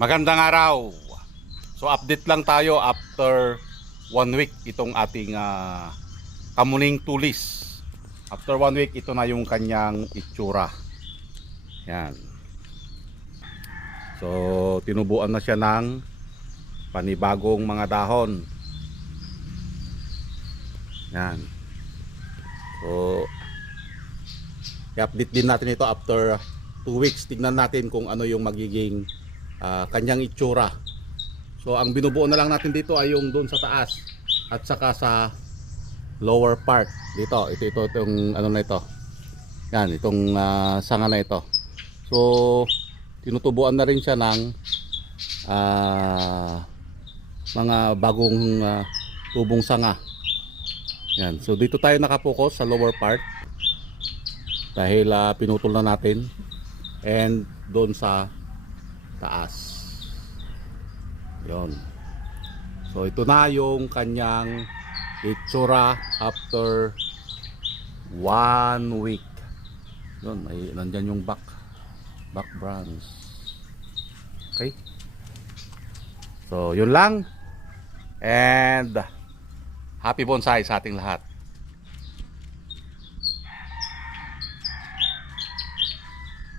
Magandang araw. So update lang tayo after 1 week itong ating kamuning tulis. After 1 week ito na yung kanyang itsura. Yan. So tinubuan na siya ng panibagong mga dahon. Yan. So i-update din natin ito after 2 weeks. Tignan natin kung ano yung magiging kanyang itsura. So ang binubuo na lang natin dito ay yung doon sa taas at saka sa lower part dito. Ito itong ano na ito. Yan, itong sanga na ito. So tinutubuan na rin siya ng mga bagong tubong sanga. Yan. So dito tayo nakapokus sa lower part dahil pinutol na natin, and doon sa taas. Yon. So ito na yung kanyang itsura after 1 week. Yon, ay nandiyan yung back branch. Okay? So yun lang. And happy bonsai sa ating lahat.